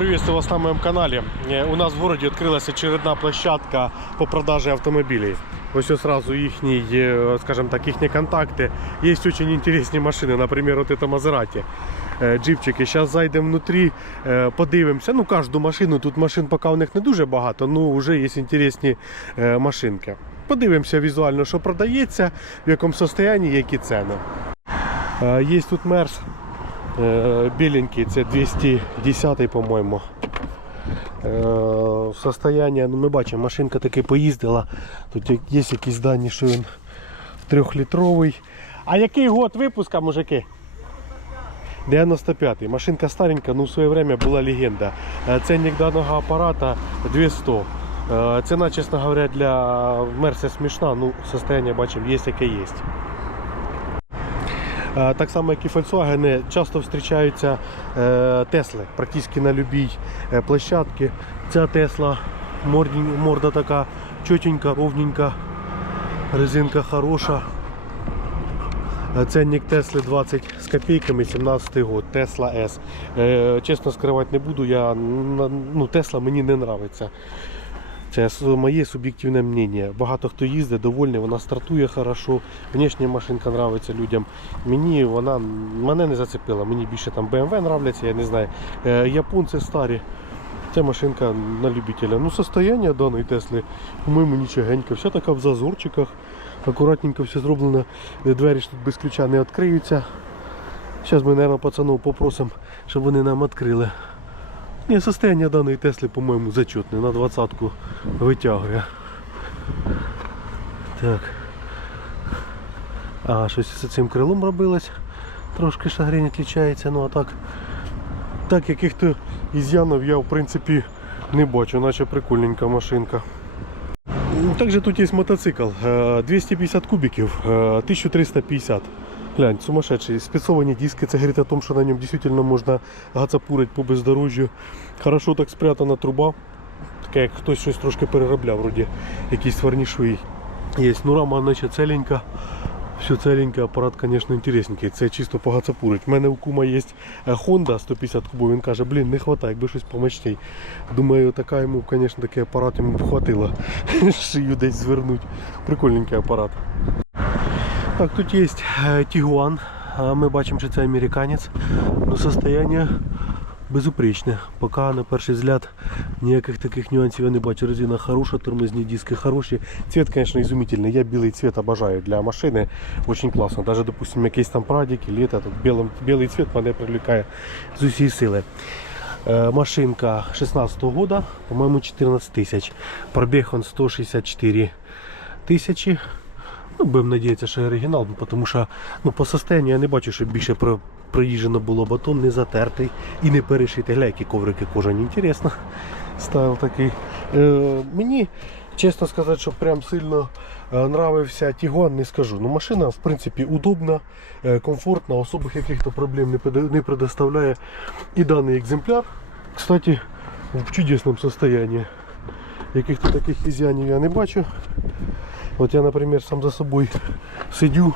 приветствую вас на моем канале. Э, У нас в городе открылась очередная площадка по продаже автомобилей. Ось ось сразу їхні, е, скажем так, їхні контакти. Есть очень интересные машины, например, вот это Мазерати. е, Джипчики. Зараз зайдемо внутрі, е, подивимося. Ну, кожну машину, тут машин поки у них не дуже багато, ну вже є інтересні е, машинки. Подивимося візуально, що продається, в якому стані, які ціни. Е, Є тут мерс е, біленький, це 210 по-моєму. Е, Состояние, ну ми бачимо, машинка таки поїздила. Тут є якісь дані, що він трьохлітровий. А який год випуска, мужики? 95-й. Машинка старенька, ну в своє время була легенда. Е, Ценник даного апарата 200. Е, Ціна, чесно говоря, для Мерса смішна, ну состояние бачимо, є яке є. Е, Так само, як і Volkswagen, часто зустрічаються е, Тесли практично на будь-якій е, площадці. Ця Тесла морда така чотенька, ровненька, резинка хороша. Ценник Тесли 20 з копійками, 17 год, S. Е, Чесно скривати не буду, я, ну, Тесла мені не подобається. Це моє суб'єктивне мнення. Багато хто їздить, довольний, вона стартує хорошо. Внешня машинка подобається людям. Мені вона мене не зацепила. Мені більше там BMW нравляться, я не знаю. Е, Японці старі. Ця машинка на любителя. Ну, состояние даної Тесли, по-моєму, нічогенько. Вся така в зазорчиках. Акуратненько все зроблено. Е, Двері ж тут без ключа не відкриються. Зараз ми, мабуть, пацанов попросимо, щоб вони нам відкрили. Ні, состояние даної Тесли, по-моєму, зачетне. На двадцатку витягує. Так. А, щось з цим крилом робилось. Трошки шагрень відрізняється, ну а так. Так яких-то із'янів я в принципі не бачу, наче прикольненька машинка. Також тут є мотоцикл. е, 250 кубиків, е, 1350. Глянь, сумасшедший. Спецовані диски, це говорить о том, що на ньому дійсно можна гацапурити по бездорожжю. Хорошо так спрятана труба. Таке, як хтось щось трошки переробляв, вроді якийсь фарнішуй є. Ну рама наче целенька. Все целеньке, апарат, звісно, інтересненький. Це чисто погацапурить. У мене у кума є Honda 150 кубов. Він каже, блін, не вистачає, якби щось помощней. Думаю, така йому, звісно, такий апарат йому б хватило. Шию десь звернуть. Прикольненький апарат. Так, тут є Тігуан. Ми бачимо, що це американець. Ну, состояние безупречне. Поки на перший взгляд ніяких таких нюансів я не бачу. Резина хороша, тормозні диски хороші. Цвет, звісно, ізумительний. Я білий цвет обожаю для машини. Очень класно. Даже, допустим, якийсь там прадік, літо, тут білий, білий цвет мене привлекає з усієї сили. Е, Машинка 16 года, по-моєму, 14 тисяч. Пробіг он 164 тисячі. Ну, будемо надіятися, що оригінал, тому що ну, по состоянню я не бачу, щоб більше про, проїжджено було батон, не затертий і не перешитий. Гля, які коврики кожані. Інтересно. Стайл такий. Е, мені, чесно сказати, що прям сильно е, нравився Тігуан, не скажу. Ну, машина, в принципі, удобна, е, комфортна, особих яких-то проблем не, предоставляє. І даний екземпляр, кстати, в чудесному состоянии. Яких-то таких ізянів я не бачу. От я, наприклад, сам за собою сидю,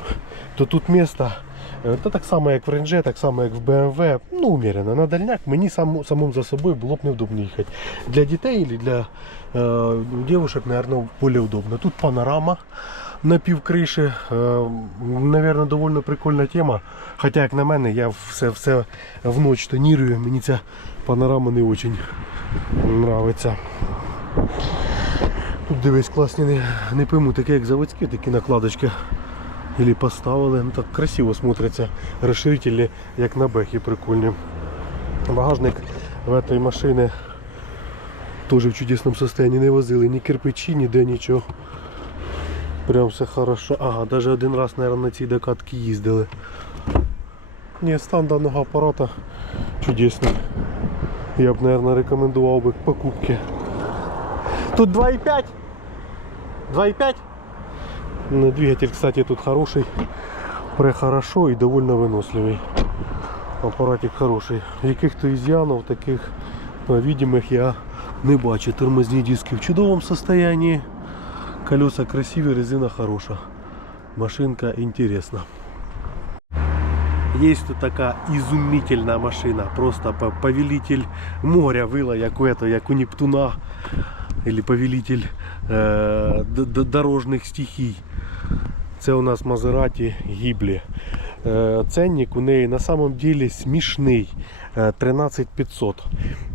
то тут місто. е, Та так само, як в Ренже, так само, як в BMW, ну, умірено. На дальняк мені сам, самому за собою було б невдобно їхати. Для дітей або для е, дівчинок, мабуть, більш удобно. Тут панорама на півкриші. Е, Наверное, доволі прикольна тема. Хоча, як на мене, я все, все в ніч тонірую, мені ця панорама не дуже подобається. Тут дивись, класні, не, не пойму, такі як заводські, такі накладочки. Или поставили, ну так красиво смотряться. Розширителі, як на бехі, прикольні. Багажник в этой машини теж в чудесному состоянии. Не возили ні кирпичі, ніде нічого. Прям все хорошо. Ага, даже один раз, наверное, на цій докатці їздили. Ні, стан даного апарата чудесний. Я б, наверное, рекомендував би к покупці. Тут 2,5. 2,5. Ну, Двигатель, кстати, тут хороший. Прехорошо и довольно выносливый. Апаратик хороший. Яких-то изъянов таких е, видимых я не бачу. Тормозні диски в чудовому состоянии. Колеса красиві, резина хороша. Машинка интересна. Есть тут така изумительная машина. Просто по- повелитель моря вила, як у, этого, як у Нептуна. Или повелитель е, д- дорожних стихій. Це у нас Мазераті Гіблі. Е, Ценник у неї на самом деле смішний. Е, 13500.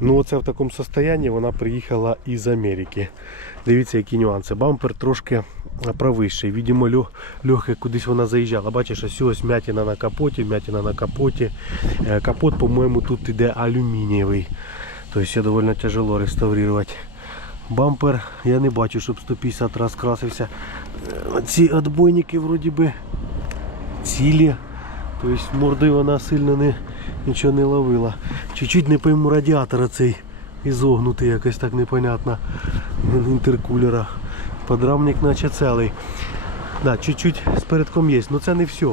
Ну оце в такому состоянии вона приїхала із Америки. Дивіться, які нюанси. Бампер трошки правищий. Видимо, льо- легке кудись вона заїжджала. Бачиш, ось ось м'ятина на капоті, м'ятина на капоті. Е, Капот, по-моєму, тут іде алюмінієвий. Тобто доволі тяжело реставрувати. Бампер я не бачу, щоб 150 раз красився. Е, Ці отбойники вроді би цілі. Тобто морди вона сильно не, нічого не ловила. Чуть-чуть не пойму радіатора цей ізогнутий, якось так непонятно. Інтеркулера. Подрамник наче цілий. Да, чуть-чуть з передком є, але це не все.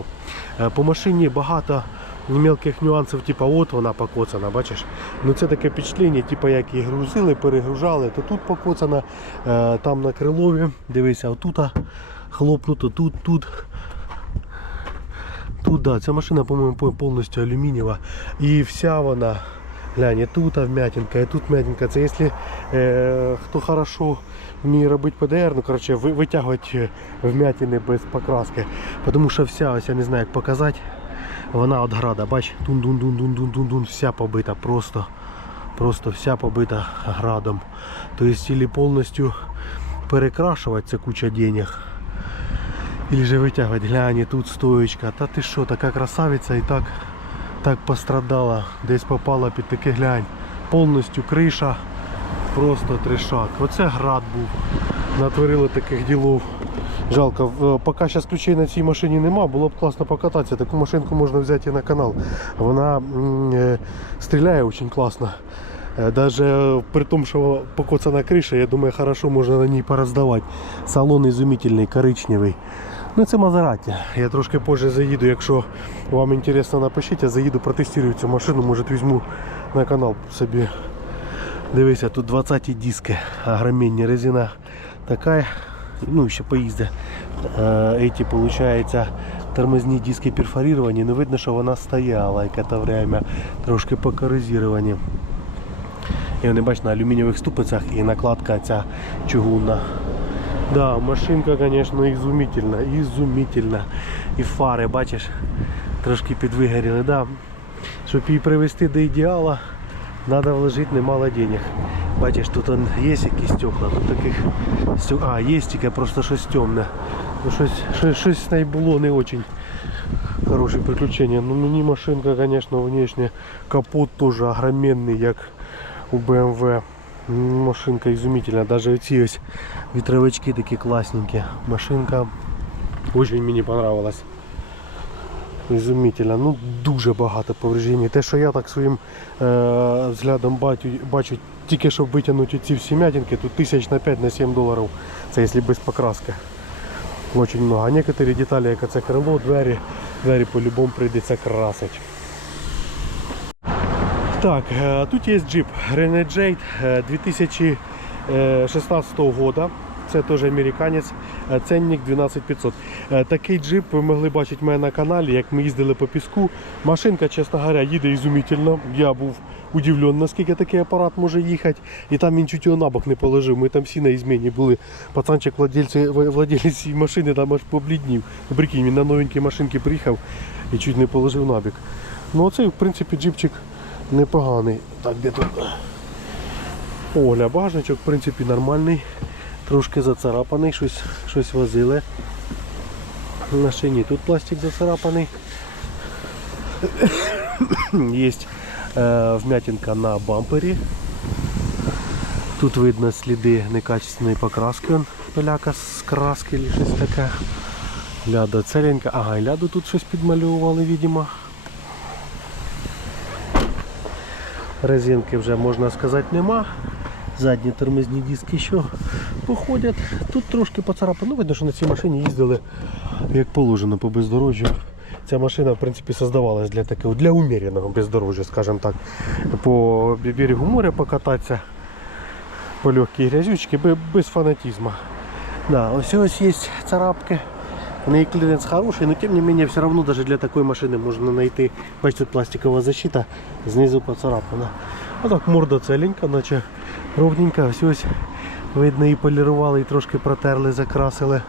Е, По машині багато мелких нюансів, типу от вона покоцана, бачиш? Ну це таке впечатлення, типу як її грузили, перегружали, то тут покоцана, е, там на крилові, дивися, отут хлопнуто, тут, тут. Тут, да, ця машина, по-моєму, пов- повністю алюмінієва. І вся вона, глянь, і тут вмятинка, і тут вмятинка. Це якщо е, хто хорошо вміє робити ПДР, ну коротше, ви, витягувати вмятини без покраски. Тому що вся, ось я не знаю, як показати, вона от града, бач, тун-дун-дун-дун-дун-дун, вся побита просто. Просто вся побита градом. Тобто, или повністю перекрашувати це куча денег. Или же витягувати, глянь, тут стоечка. Та ти що, така красавиця і так, так пострадала. Десь попала під таке глянь. Повністю криша. Просто тришак. Оце град був. Натворили таких ділов. Жалко, в- поки зараз ключей на цій машині нема, було б класно покататися. Таку машинку можна взяти і на канал. Вона е, стріляє дуже класно. Е, Даже при тому, що покоцана криша, я думаю, хорошо можна на ній пороздавати. Салон ізумительний, коричневий. Ну це Мазераті. Я трошки позже заїду, якщо вам інтересно, напишіть, я заїду, протестую цю машину, може візьму на канал собі. Дивися, тут 20 диски, огроменні резина така, ну ще поїзди. Е, Эти, получается, тормозні диски перфорировані, ну видно, що вона стояла яке время, трошки по корозіруванні. І вони бачиш на алюмінієвих ступицях і накладка ця чугунна. Да, машинка, конечно, изумительна, изумительна. І фари, бачиш, трошки підвигоріли. Да. Щоб її привести до ідеала, треба вложити немало денег. Бачиш, тут он є якісь стекла, тут таких стек... А, є тільки просто щось темне. Ну, щось, щось, щось з було не дуже хороше приключення. Ну мені машинка, конечно, внешне капот теж огроменний, як у BMW. Машинка изумительна. Даже оці ось вітровички такі класненькі. Машинка очень мені понравилась. Ізумітельно. Ну дуже багато повреждень. Те, що я так своїм е, взглядом бачу, бачу, тільки щоб витягнути ці всі м'ятинки, тут тисяч на 5 на 7 доларів. Це якщо без покраски. Очень много. А некоторі деталі, як це крило, двері, двері по-любому прийдеться красити. Так, е, тут є джип Renegade е, 2016 года. Це теж американець, е, ценник 12500. Е, Такий джип ви могли бачити в мене на каналі, як ми їздили по піску. Машинка, чесно говоря, їде ізумительно. Я був удивлений, наскільки такий апарат може їхати. І там він чуть його на бок не положив. Ми там всі на ізміні були. Пацанчик владелець цієї машини там аж побліднів. Ну, Прикинь, він на новенькій машинці приїхав і чуть не положив на бік. Ну оцей, в принципі, джипчик непоганий. Так, де тут? Оля, багажничок, в принципі, нормальний. Трошки зацарапаний, щось, щось возили. На шині тут пластик зацарапаний. Є е, вмятинка на бампері. Тут видно сліди некачественної покраски. Он, поляка з краски чи щось таке. Ляда целенька. Ага, і ляду тут щось підмальовували, видимо. Резинки вже можна сказати нема. Задні тормозні диски що походять. Тут трошки поцарапано. Ну, видно, що на цій машині їздили як положено по бездорожжю. Ця машина, в принципі, создавалась для такого, для умеренного бездорожжя, скажімо так. По берегу моря покататися, по легкій грязючці, без фанатизму. Да, ось ось є царапки. У клиренс хороший, но тем не менее все равно даже для такой машины можно найти. Бачите, пластикова защита, знизу поцарапана. А так морда целенька, наче ровненька. Ось ось видно і полірували, і трошки протерли, закрасили.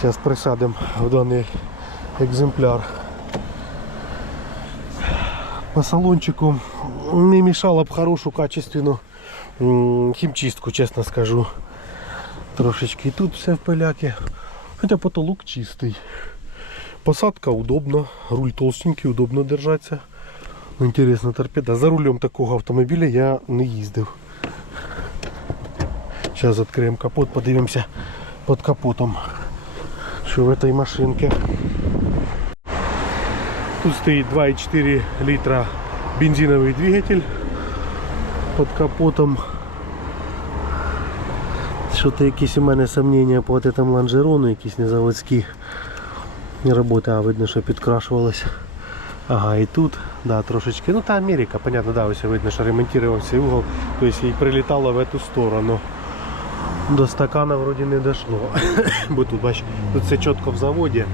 Зараз присадимо в даний екземпляр. По салончику не мешало б хорошу качественну хімчистку, чесно скажу. Трошечки тут все в пиляки. Хоча потолок чистий. Посадка удобна, руль толстенький, удобно держаться. Ну, Інтересна торпеда. За рулем такого автомобіля я не їздив. Зараз відкриємо капот, подивимося під капотом, що в цій машинці. Тут стоїть 2,4 літра бензиновий двигатель під капотом. Що-то якісь у мене сомнення по этому лонжерону, якісь незаводські. Не роботи, а видно, що підкрашувалось. Ага, і тут, да, трошечки. Ну та Америка, понятно, да, ось видно, що ремонтувався угол, тобто і прилітало в эту сторону. До стакана вроді не дошло. Бо тут бач, тут все чітко в заводі,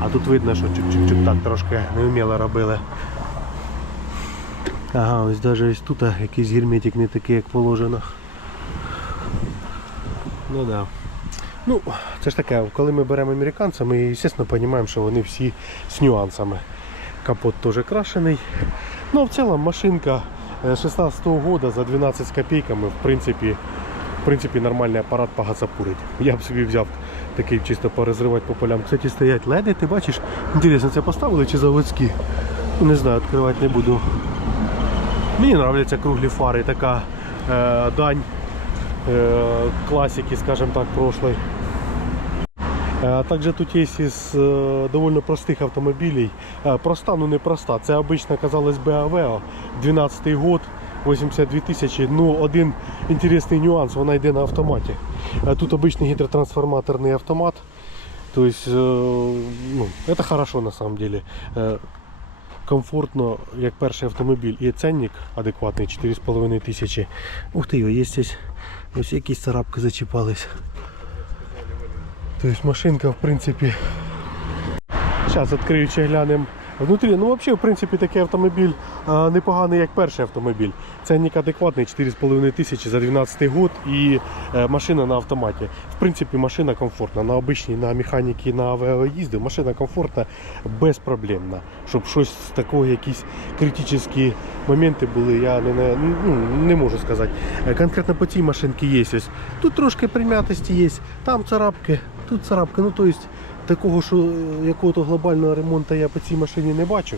а тут видно, що чуть-чуть так трошки неуміло робили. Ага, ось навіть ось тут якийсь герметик не такий, як положено. Ну да. Ну, це ж таке, коли ми беремо американця, ми, звісно, розуміємо, що вони всі з нюансами. Капот теж крашений. Ну, в цілому машинка е, 16-го года за 12 з копійками, в принципі, в принципі, нормальний апарат погацапурить. Я б собі взяв такий чисто порозривати по полям. Кстати, стоять леди, ти бачиш? Інтересно, це поставили чи заводські? Ну, не знаю, відкривати не буду. Мені подобаються круглі фари, така е, дань э, классики, скажем так, прошлой. А также тут есть из э, довольно простых автомобилей. Э, проста, ну не проста. Це обычно казалось бы Aveo. 12 год, 82 тисячі. Ну, один інтересний нюанс, вона йде на автоматі. А тут обычный гидротрансформаторний автомат. То есть, э, ну, это хорошо на самом деле. Э, комфортно, як перший автомобіль. І ценник адекватний 4,5 тисячі. Ух ти, є ось, ось якісь царапки зачіпались. Тобто машинка в принципі. Зараз відкриючи глянемо внутрі. Ну взагалі, в принципі, такий автомобіль а, непоганий, як перший автомобіль. Ценник адекватний, 4,5 тисячі за 12 год і е, машина на автоматі. В принципі, машина комфортна. На обичній, на механіки, на АВО їздив, машина комфортна, безпроблемна. Щоб щось такого, якісь критичні моменти були, я не, не, ну, не можу сказати. Е, Конкретно по цій машинці є. Тут трошки прим'ятості є, там царапки, тут царапки. Ну, тобто, такого, що е, якого-то глобального ремонту я по цій машині не бачу.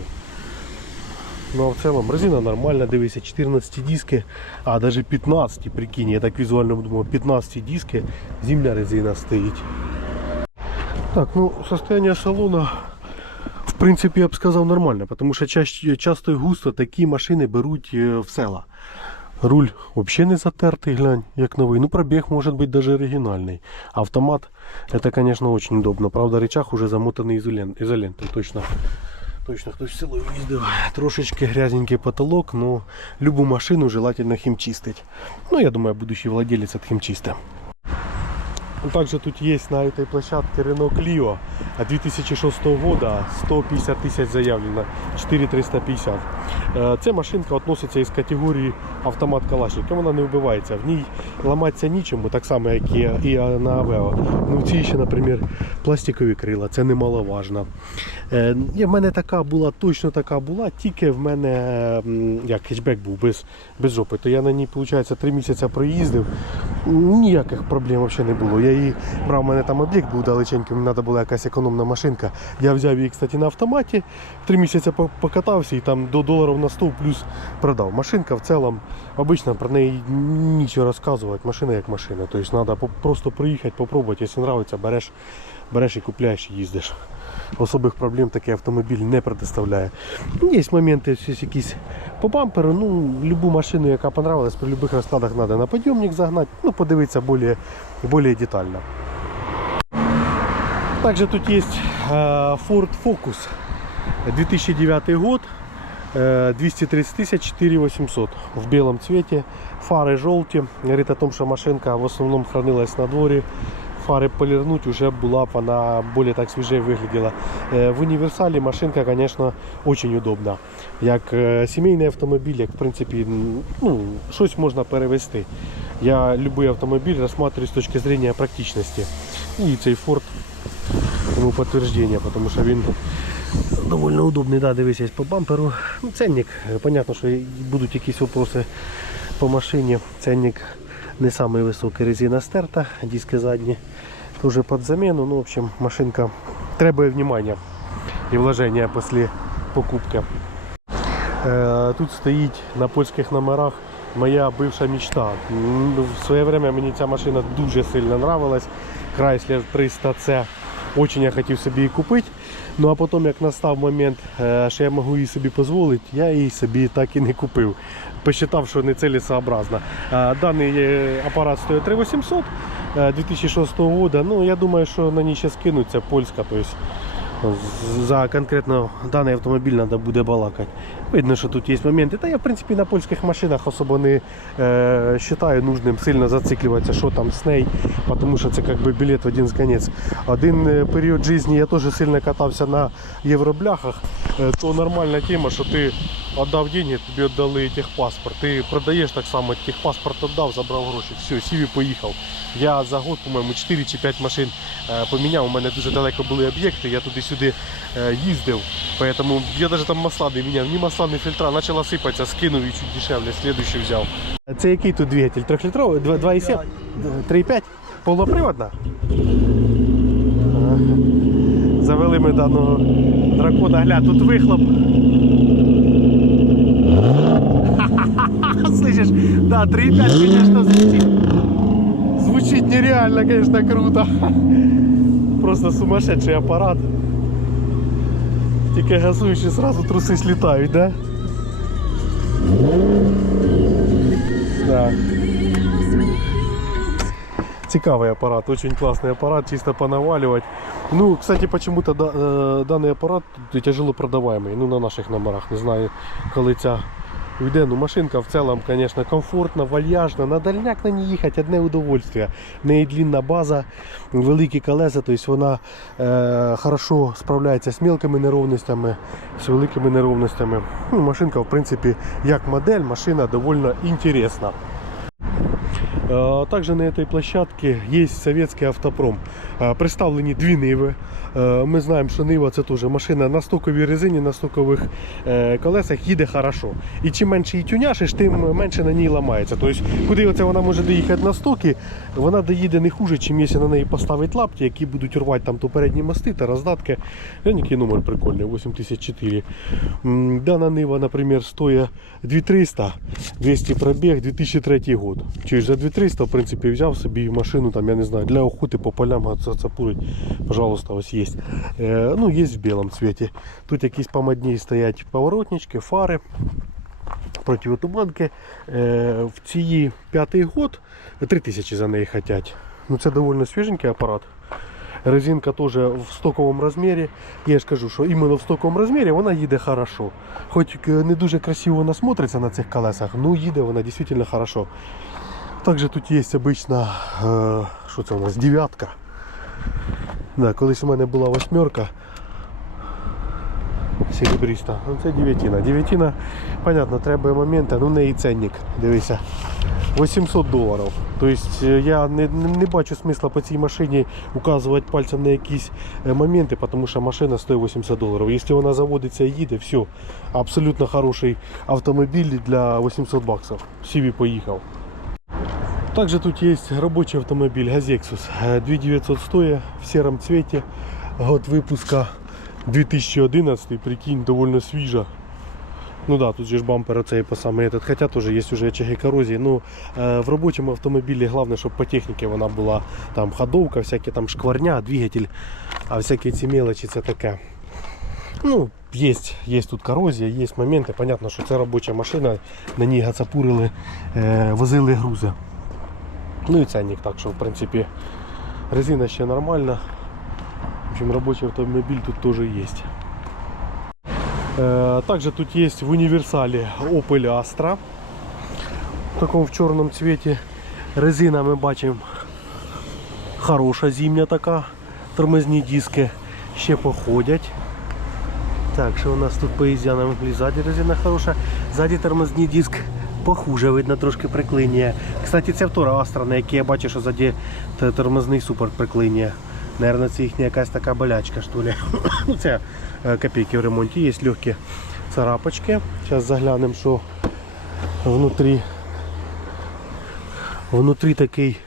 Ну а в цілому резина нормальна, дивися, 14 диски, а навіть 15, прикинь, я так візуально думав, 15 диски, зимня резина стоїть. Так, ну состояние салона, в принципі, я б сказав нормальне, тому що ча- часто і густо такі машини беруть е, в села. Руль взагалі не затертий, глянь, як новий. Ну, пробіг може бути навіть оригінальний. Автомат, це, конечно, очень удобно. Правда, рычаг уже замотанный ізолентою, точно. Точно хтось в село їздив. Трошечки грязненький потолок, но любу машину желательно химчистить. Ну, я думаю, будущий владелец от химчиста. Также тут есть на этой площадке Renault Clio 2006 года, 150 тысяч заявлено, 4350. Е, Ця машинка относиться із категорії автомат Калашникова, вона не вбивається. В ній ламатися нічому, так само, як і, на Aveo. Ну, в цій ще, наприклад, пластикові крила, це немаловажно. Е, В мене така була, точно така була, тільки в мене як хетчбек був без, без жопи. Я на ній, виходить, три місяці проїздив. Ніяких проблем взагалі не було. Я її брав, у мене там об'єкт був далеченький, мені треба була якась економна машинка. Я взяв її, кстати, на автоматі, три місяці покатався і там до доларів на 100 плюс продав. Машинка в цілому, обично про неї нічого розказувати. Машина як машина. Тобто треба просто приїхати, попробувати. Якщо подобається, береш, береш і купляєш і їздиш. Особих проблем такий автомобіль не предоставляє. Є моменти щось якісь по бамперу. Ну, любу машину, яка понравилась, при будь-яких розкладах треба на підйомник загнати, ну, подивитися більш детально. Также тут есть э, Ford Focus 2009 год, э, 230 тысяч 4800 в белом цвете, фары желтые. Говорит о том, что машинка в основном хранилась на дворе, фари полірнуть, вже була б вона більш так свіже вигляділа. Е, В універсалі машинка, звісно, дуже удобна. Як е, сімейний автомобіль, як в принципі, м, ну, щось можна перевезти. Я будь-який автомобіль розглядаю з точки зрення практичності. І цей Ford тому підтвердження, тому що він доволі удобний. Да, дивись, по бамперу. Ну, Ценник, понятно, що будуть якісь вопроси по машині. Ценник не самий високий, резина стерта, диски задні тоже під заміну. Ну, в общем, машинка требує внимания і вложення після покупки. Е, Тут стоїть на польських номерах моя бивша мечта. В своє время мені ця машина дуже сильно нравилась. Chrysler 300C. Очень я хотів собі її купити. Ну а потім, як настав момент, е, що я можу її собі дозволити, я її собі так і не купив. Посчитав, що не цілесообразно. Е, Даний е, апарат стоїть 3800 е, 2006 року. Ну, я думаю, що на ній ще скинуться польська. З- за конкретно даний автомобіль треба буде балакати. Видно, що тут є моменти. Та я, в принципі, на польських машинах особо не е, вважаю нужним сильно зациклюватися, що там з нею, тому що це як би білет в один з конець. Один е, період життя я теж сильно катався на євробляхах. Е, то нормальна тема, що ти віддав гроші, тобі віддали техпаспорт. Ти продаєш так само, техпаспорт віддав, забрав гроші. Все, сів поїхав. Я за год, по-моєму, 4 чи 5 машин е, поміняв. У мене дуже далеко були об'єкти, я туди-сюди їздив. Поэтому я навіть там масла не міняв, ні масла, ні фільтра, почала сипатися, скинув і чуть дешевле, слідуючий взяв. Це який тут двигатель? Трьохлітровий? 2,7? 3,5? Повноприводна? Ага. Завели ми даного дракона. Гля, тут вихлоп. Слышишь? Да, 3,5, конечно, звучит. Звучит нереально, конечно, круто. Просто сумасшедший аппарат. Тільки газуєш і сразу труси слітають, да? Да. Цікавий апарат, очень классный аппарат, чисто понаваливать. Ну, кстати, почему-то да, э, данный аппарат тяжело продаваемый, ну, на наших номерах. Не знаю, коли ця уйде. Ну, машинка в цілому, конечно, комфортна, вальяжна. На дальняк на ній їхати одне удовольствие. В неї длинна база, великі колеса, тобто вона е, хорошо справляється з мелкими неровностями, з великими неровностями. Ну, машинка, в принципі, як модель, машина доволі інтересна. Э, Также на этой площадке есть советский автопром. Э, Представлені дві Ниви. Е, Ми знаємо, що Нива це теж машина на стоковій резині, на стокових е, колесах їде хорошо. І чим менше її тюняшиш, тим менше на ній ламається. Тобто, куди оце вона може доїхати на стоки, вона доїде не хуже, чим якщо на неї поставити лапті, які будуть рвати там то передні мости та роздатки. Глянь, який номер прикольний, 8004. М, Дана Нива, наприклад, стоїть 2300, 200 пробіг, 2003 год. Через за 2300, в принципі, взяв собі машину, там, я не знаю, для охоти по полям зацапурить. Пожалуйста, ось є. Е, ну, є в білому цвіті. Тут якісь помадні стоять поворотнички, фари. Противотуманки. Е, в цій п'ятий год 3000 за неї хотять. Ну, це доволі свіженький апарат. Резинка теж в стоковому розмірі. Я ж кажу, що іменно в стоковому розмірі вона їде хорошо. Хоч е, не дуже красиво вона смотриться на цих колесах, ну їде вона дійсно хорошо. Також тут є обична, що це у нас, дев'ятка. Да, колись у мене була восьмерка. Серебриста. Ну це дев'ятина. Дев'ятина, понятно, треба моменти, ну в неї ценник. Дивися. 800 доларів. Тобто я не, не, не бачу смисла по цій машині указувати пальцем на якісь е, моменти, тому що машина стоїть 80 доларів. Якщо вона заводиться і їде, все. Абсолютно хороший автомобіль для 800 баксів. Сіві поїхав. Також тут є робочий автомобіль Газексус. 2900 стоїть в сером цвете. Год выпуска 2011, прикинь, довольно свіжа. Ну да, тут же ж бампер оцей по саме этот, хотя тоже есть уже очаги коррозии. Ну, э, в робочому автомобілі головне, щоб по техніці вона була там ходовка, всякі там шкварня, двигатель, а всякі ці мелочі це таке. Ну, есть, есть тут коррозія, є моменти. Понятно, що це робоча машина, на ній гацапурили, е, возили грузи. Ну і ценник так, що в принципі резина ще нормальна. В общем, робочий автомобиль тут тоже есть. Э, Также тут есть в универсале Opel Astra. В таком в черном цвете. Резина мы бачим Хороша зимня така. Тормозні диски ще походять. Так, що у нас тут по ізянам? І Ззаді резина хороша. Ззаді тормозний диск похуже, видно трошки приклинює. Кстати, це втора Астра, на якій я бачу, що ззаді тормозний супер приклинює. Наверное, це їхня якась така болячка, що ли. це е, копійки в ремонті, є легкі царапочки. Зараз заглянемо, що внутрі. Внутрі такий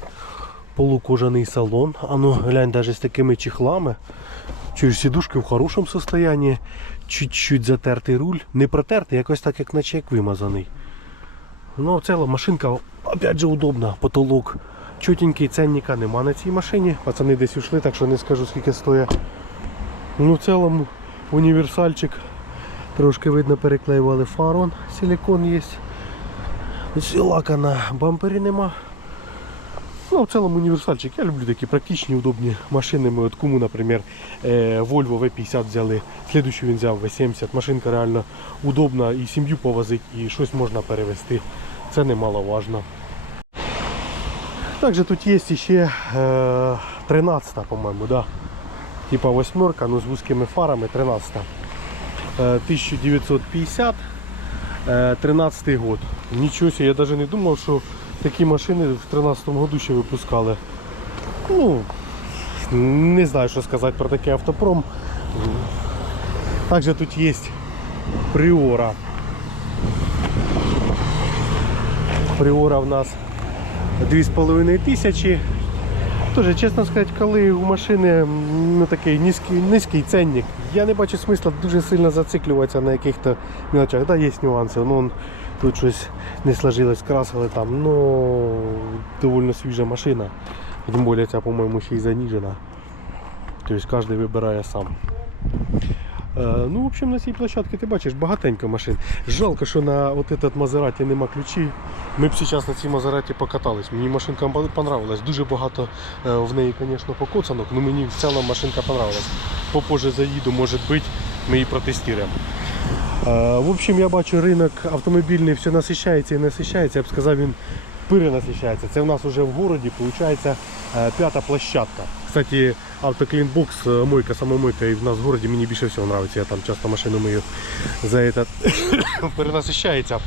полукожаний салон. А ну глянь, навіть з такими чехлами. Чуєш, сідушки в хорошому состоянии. Чуть-чуть затертий руль. Не протертий, якось так, як наче як вимазаний. Ну, в цілому машинка, опять же, удобна. Потолок. Чутенький ценника нема на цій машині. Пацани десь ушли, так що не скажу скільки стоїть. Ну, в цілому універсальчик. Трошки видно переклеювали фарон. Силикон є. Лака на бампері нема. Ну, в цілому універсальчик. Я люблю такі практичні, удобні машини. Ми от кому, наприклад, е, Volvo V50 взяли, слідущу він взяв V70. Машинка реально удобна і сім'ю повозить, і щось можна перевезти. Це немаловажно. Також тут є ще е, 13, по-моєму, да. Типа восьмерка, ну з вузькими фарами 13. Е, 1950, е, 13 год. Нічого себе, я навіть не думав, що такі машини в 13 году ще випускали. Ну, не знаю, що сказати про такий автопром. Також тут є Приора. Приора в нас 2,5 тисячі. Тоже, чесно сказати, коли у машини ну, такий низький, низький ценник, я не бачу смисла дуже сильно зациклюватися на яких-то мелочах. Да, є нюанси. Ну, тут щось не сложилось, красили там, ну доволі свіжа машина. Тим більше ця, по-моєму, ще й заніжена. Тобто кожен вибирає сам. Е, ну, в общем, на цій площадці ти бачиш багатенько машин. Жалко, що на от этот Мазераті нема ключі. Ми б зараз на цій Мазераті покатались. Мені машинка понравилась. Дуже багато е, в неї, звісно, покоцанок, але мені в цілому машинка понравилась. Попозже заїду, може бути, ми її протестуємо. Е, В общем, я бачу ринок автомобільний все насищається і насищається. Я б сказав, він перенасищається. Це в нас вже в городі, виходить, п'ята площадка. Кстати, автоклінбокс, е, мойка, самомойка і в нас в городі мені більше всього подобається. Я там часто машину мию за этот перенасищається.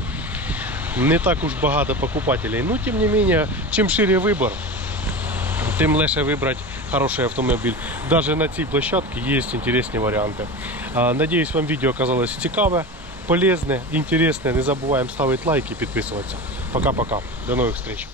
Не так уж багато покупателей. Ну, тим не менее, чим шире вибір, тим легше вибрати хороший автомобіль. Даже на цій площадці є інтересні варіанти. Надеюсь, вам відео оказалось цікаве, полезне, інтересне. Не забуваємо ставити лайки і підписуватися. Пока-пока. До нових встреч.